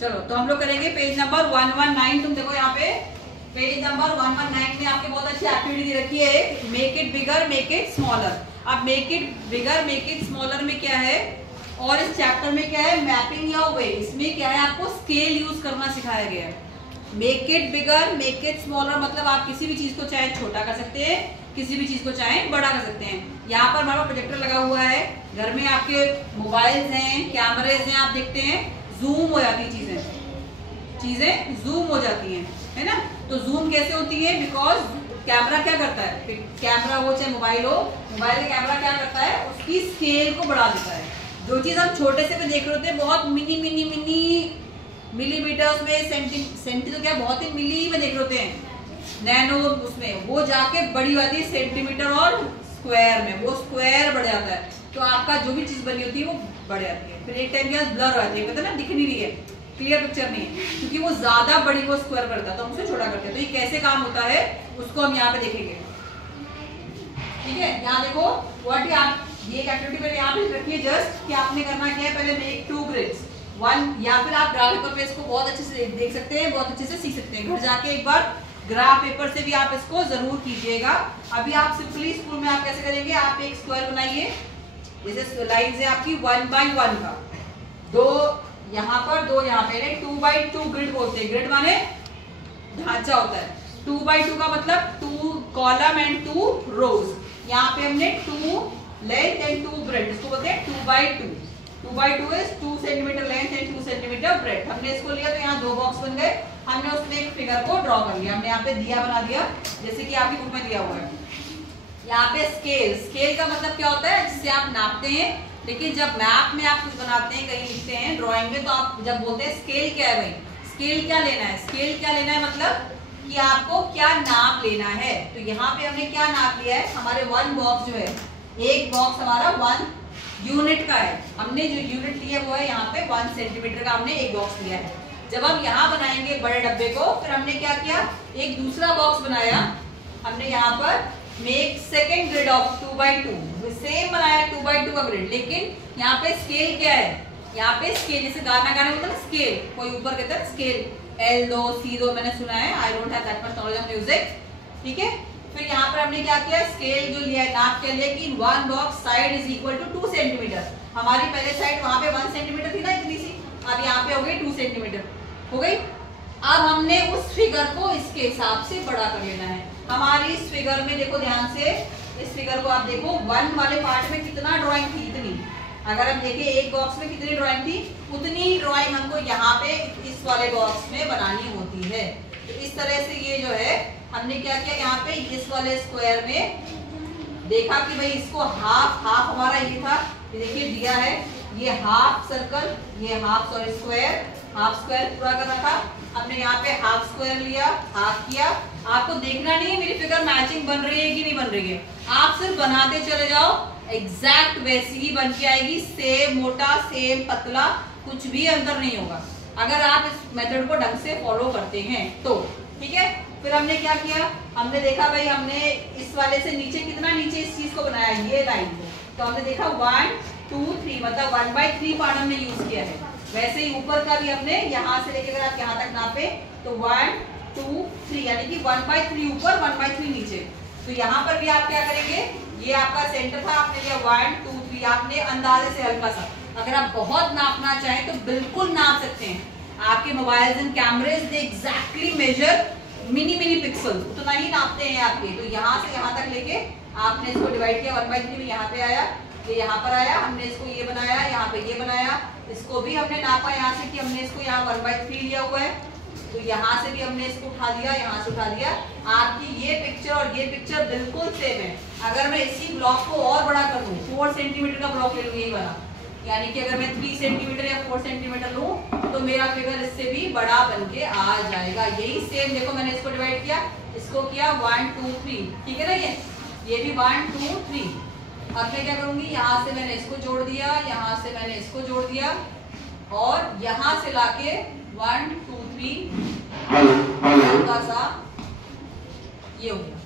चलो तो हम लोग करेंगे पेज नंबर 119। तुम देखो यहाँ पे पेज नंबर 119 में आपके बहुत अच्छी एक्टिविटी दी रखी है, make it bigger make it smaller. अब make it bigger make it smaller में क्या है, और इस चैप्टर में क्या है, मैपिंग योर वे। इसमें क्या है, आपको स्केल यूज करना सिखाया गया है। Make it bigger make it smaller मतलब आप किसी भी चीज को चाहे छोटा कर सकते हैं, किसी भी चीज को चाहे बड़ा कर सकते हैं। यहाँ पर हमारा प्रोजेक्टर लगा हुआ है, घर में आपके मोबाइल्स हैं, कैमरेज हैं, आप देखते हैं जूम हो जाती है, चीजें जूम हो जाती हैं, है ना। तो जूम कैसे होती है, बिकॉज कैमरा क्या करता है, कैमरा हो चाहे मोबाइल हो, मोबाइल का कैमरा क्या करता है, उसकी स्केल को बढ़ा देता है। जो चीज हम छोटे से पे देख रहे होते हैं, बहुत मिनी मिनी मिनी मिलीमीटर्स में, सेंटी तो क्या बहुत ही मिली में देख रहे होते हैं, नैनो उसमें, वो जाके बड़ी होती है सेंटीमीटर और स्क्वायर में, वो स्क्वायर बढ़ जाता है। तो आपका जो भी चीज बनी होती है वो बढ़ जाती है, फिर एक टाइम के बाद ब्लर हो जाती है, पता ना दिख नहीं रही है, क्लियर पिक्चर नहीं है, क्योंकि वो ज्यादा बड़ी को स्क्वायर करता है तो हम उसे छोटा करते हैं। तो ये कैसे काम होता है उसको हम यहाँ पे देखेंगे, ठीक है। यहाँ देखो व्हाट आप ये एक्टिविटी पहले यहाँ पे रखिए जस्ट कि आपने करना क्या है, पहले मेक 2 ग्रिड्स 1, या फिर आप ग्राफ पेपर पे इसको बहुत अच्छे से देख सकते हैं, बहुत अच्छे से सीख सकते हैं। घर जाके एक बार ग्राफ पेपर से भी आप इसको जरूर कीजिएगा। अभी आप सिंपली स्कूल में आप कैसे करेंगे, आप एक स्क्वायर बनाइए, जैसे लाइन है आपकी 1 बाई 1 का, 2 यहाँ पर 2 यहाँ पे, 2 बाई 2 ग्रिड बोलते हैं। ग्रिड माने ढांचा होता है, 2 बाई 2 का मतलब 2 कॉलम एंड 2 रोज। यहाँ पे हमने 2 लेंथ एंड 2 ब्रेड, इसको बोलते हैं 2 by 2। 2 by 2 is 2 centimetre length and 2 centimetre bread. हमने इसको लिया तो यहाँ 2 बॉक्स बन गए, हमने उसमें एक फिगर को ड्रॉ कर लिया, हमने यहाँ पे दिया बना दिया, जैसे कि आपकी बुक में दिया हुआ है। यहाँ पे स्केल, स्केल का मतलब क्या होता है, जिससे आप नापते हैं। लेकिन जब मैप में आप कुछ बनाते हैं, कहीं लिखते हैं ड्राइंग में, तो आप जब बोलते हैं स्केल क्या है, भाई स्केल क्या लेना है, स्केल क्या लेना है मतलब कि आपको क्या नाप लेना है। तो यहाँ पे हमने क्या नाप लिया है, हमारे 1 बॉक्स जो है, एक बॉक्स हमारा 1 यूनिट का है, हमने जो यूनिट लिया वो है यहाँ पे 1 सेंटीमीटर का हमने एक बॉक्स लिया है। जब हम यहाँ बनाएंगे बड़े डब्बे को, फिर हमने क्या किया, एक दूसरा बॉक्स बनाया, हमने यहाँ पर make second grid of 2 by 2, same बनाया 2 बाई 2 का ग्रिड। लेकिन यहाँ पे स्केल क्या है, यहाँ पे स्केल, जैसे गाना गाने में मतलब स्केल, कोई ऊपर कहता है स्केल L2 C2, मैंने सुना है, I don't have that much knowledge of music, ठीक है। फिर यहाँ पर हमने क्या किया, स्केल जो लिया है, नाप के लिए कि 1 box side is equal to 2 centimetre. हमारी पहले साइड वहां पे 1 सेंटीमीटर थी ना, इतनी सी, अब यहाँ पे हो गई 2 सेंटीमीटर हो गई। अब हमने उस फिगर को इसके हिसाब से बड़ा कर लेना है। हमारी इस फिगर में देखो ध्यान से, इस फिगर को आप देखो, 1 वाले पार्ट में कितना ड्राइंग थी, इतनी। अगर हम देखें एक बॉक्स में कितनी ड्राइंग थी, उतनी ड्राइंग हमको यहाँ पे इस वाले बॉक्स में बनानी होती है। तो इस तरह से ये जो है हमने क्या किया, यहाँ पे इस वाले स्क्वायर में देखा कि भाई इसको हाफ हमारा ये था, देखिए दिया है, ये हाफ सर्कल, ये half sorry square, half square पूरा कर रखा। हमने यहाँ पे हाफ स्क्वायर लिया, हाफ किया। आपको देखना नहीं है मेरी फिगर मैचिंग बन रही है कि नहीं बन रही है, आप सिर्फ बनाते चले जाओ, एग्जैक्ट वैसी ही बन के आएगी, सेम मोटा सेम पतला, कुछ भी अंतर नहीं होगा अगर आप इस मेथड को ढंग से फॉलो करते हैं तो, ठीक है। फिर हमने क्या किया, हमने देखा भाई हमने इस वाले से नीचे कितना नीचे इस चीज को बनाया, ये लाइन को, तो हमने देखा 1 2 3 मतलब 1 बाई 3 पार्ट हमने यूज किया है। वैसे ही ऊपर का भी हमने यहाँ से लेकर अगर आप यहाँ तक नापे तो 1 2 3 यानी कि 1 बाई 3 ऊपर 1 बाई 3 नीचे। तो यहाँ पर भी आप क्या करेंगे, ये आपका सेंटर था, आपने लिया 1 2 3, आपने अंदाजे से हल्का सा, अगर आप बहुत नापना चाहें तो बिल्कुल नाप सकते हैं। आपके mobiles and cameras they exactly measure many pixel, उतना ही नापते हैं आपके। तो यहाँ से यहाँ तक लेके आपने इसको डिवाइड किया, 1 बाई 3 में यहाँ पे आया, ये यहाँ पर आया, हमने इसको ये बनाया, यहाँ पे ये बनाया, इसको भी हमने नापा यहाँ से कि हमने इसको यहाँ 1 बाई 3 लिया हुआ है, तो यहाँ से भी हमने इसको उठा दिया, यहाँ से उठा दिया। आपकी ये पिक्चर और ये पिक्चर बिल्कुल सेम है। अगर मैं इसी ब्लॉक को और बड़ा कर दूं, 4 सेंटीमीटर का ब्लॉक ले लूँ यही वाला, यानी कि अगर मैं 3 सेंटीमीटर या 4 सेंटीमीटर लूँ तो मेरा फिगर इससे भी बड़ा बन के आ जाएगा। यही सेम देखो, मैंने इसको डिवाइड किया, इसको किया 1 2 3, ठीक है ना, ये भी 1 2 3। अब मैं क्या करूंगी, यहाँ से मैंने इसको जोड़ दिया, यहाँ से मैंने इसको जोड़ दिया, और यहाँ से लाके 1 2 3 हल्का सा ये हो गया।